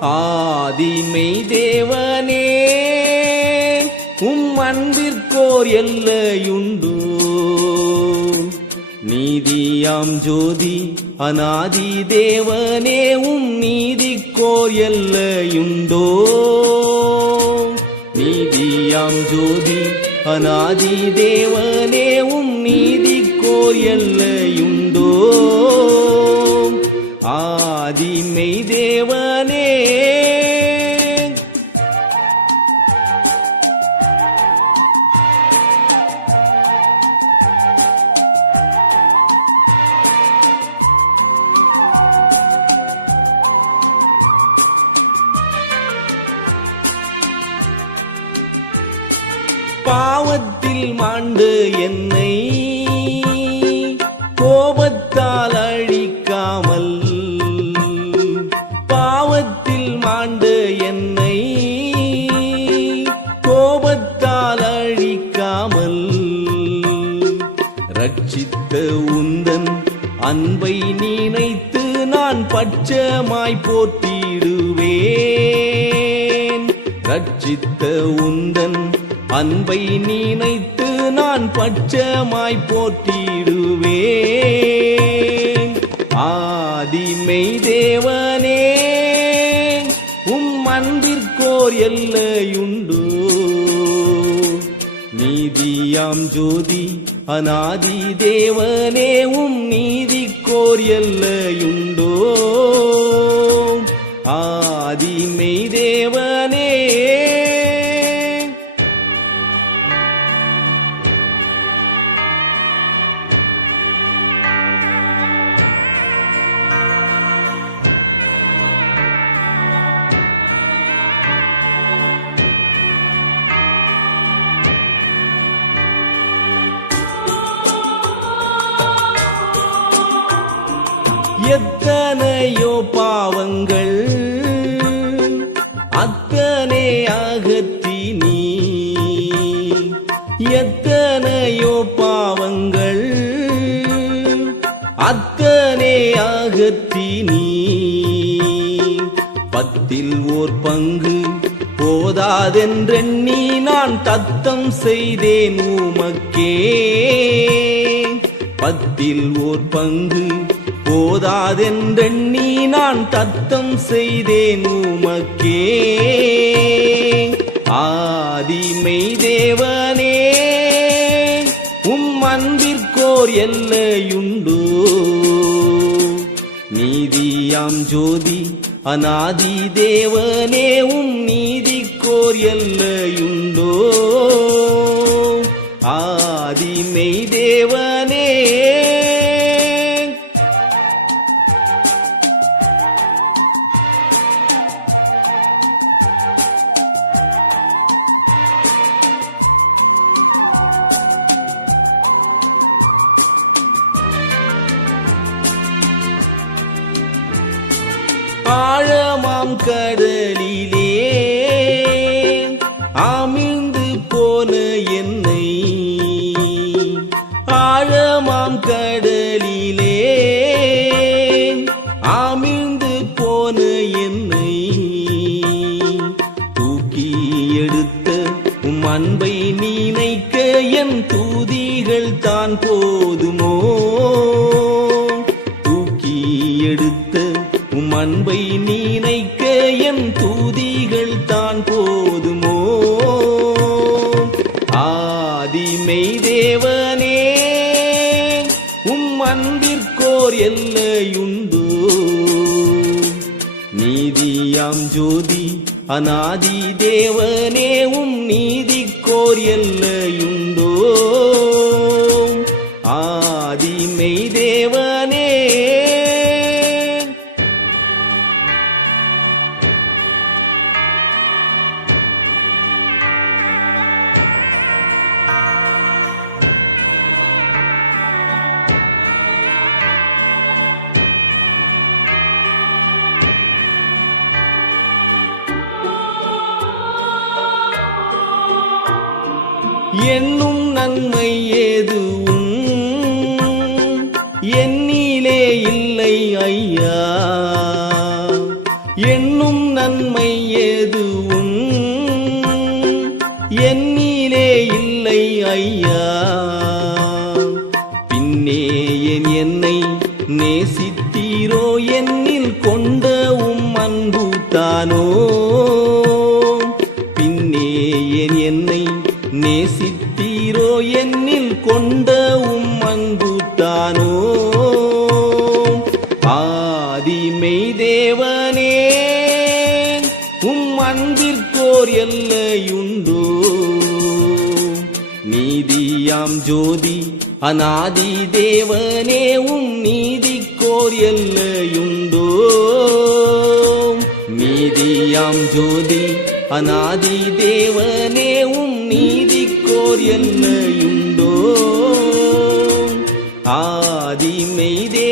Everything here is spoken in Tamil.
ஆதிமை தேவனே உம் அன்பிற்கோர் எல்லையுண்டு. நீதியாம் ஜோதி அநாதி தேவனே உம் நீதிக்கோர் எல்லையுண்டோ. நீதியாம் ஜோதி அநாதி தேவனே உம் நீதிக்கோர் எல்லையுண்டோ. ஆதிமை தேவனே பாவத்தில் மாண்டு என்னை கோபத்தால் அழிக்காமல் பாவத்தில் மாண்டு என்னை கோபத்தால் அழிக்காமல் ரட்சித்த உந்தன் அன்பை நினைத்து நான் பட்சமாய் போற்றிடுவேன். ரட்சித்த உந்தன் அன்பை நினைத்து நான் பட்சமாய் போற்றிடுவேன். ஆதிமை தேவனே உம் அன்பிற்கோர் எல்லையுண்டு. நீதியாம் ஜோதி அநாதி தேவனே உம் நீதிக்கோர் எல்லையுண்டோ. ஆதிமை தேவனே எத்தனையோ பாவங்கள் அத்தனை அகற்றி நீ. எத்தனையோ பாவங்கள் அத்தனை அகற்றி நீ. பத்தில் ஓர் பங்கு போதாதென்றெண்ணி நான் தத்தம் செய்தேன் உமக்கே. பத்தில் ஓர் பங்கு போதாதென்றெண்ணி நான் தத்தம் செய்தேன் உமக்கே. ஆதிமை தேவனே உம் அன்பிற்கோர் எல்லையுண்டு நீதியாம் ஜோதி அநாதி தேவனே உம் நீதிக்கோர் எல்லையுண்டோ ஆதிமை தேவனே ஆழமாம் கடலிலே அமிழ்ந்து போன என்னை. ஆழமாம் கடலிலே அமிழ்ந்து போன என்னை. தூக்கி எடுத்த உம் அன்பை நினைக்க என் தூதிகள் தான் போதுமோ? நினைக்க என் தூதிகள் தான் போதுமோ? ஆதிமை தேவனே உம் அன்பிற்கோர் எல்லையுண்டோ. நீதியாம் ஜோதி அநாதி தேவனே உம் நீதிக்கோர் எல்லையுண்டோ. என்னும் நன்மை ஏதுவும் என்னிலே இல்லை ஐயா. என்னும் நன்மை ஏதுவும் என்னிலே இல்லை ஐயா. பின்னே என் என்னை நேசித்தீரோ? என்னில் கொண்ட உம் அன்பு தானோ? தானோ ஆதிமை தேவனே உம் அன்பிற்கோர் எல்லையுண்டோ? நீதியாம் ஜோதி அநாதி தேவனே உம் நீதிக்கோர் எல்லையுண்டோ? நீதியாம் ஜோதி அநாதி தேவனே உம் நீதிக்கோர் எல்லையுண்டோ? ஆதிமெய்தே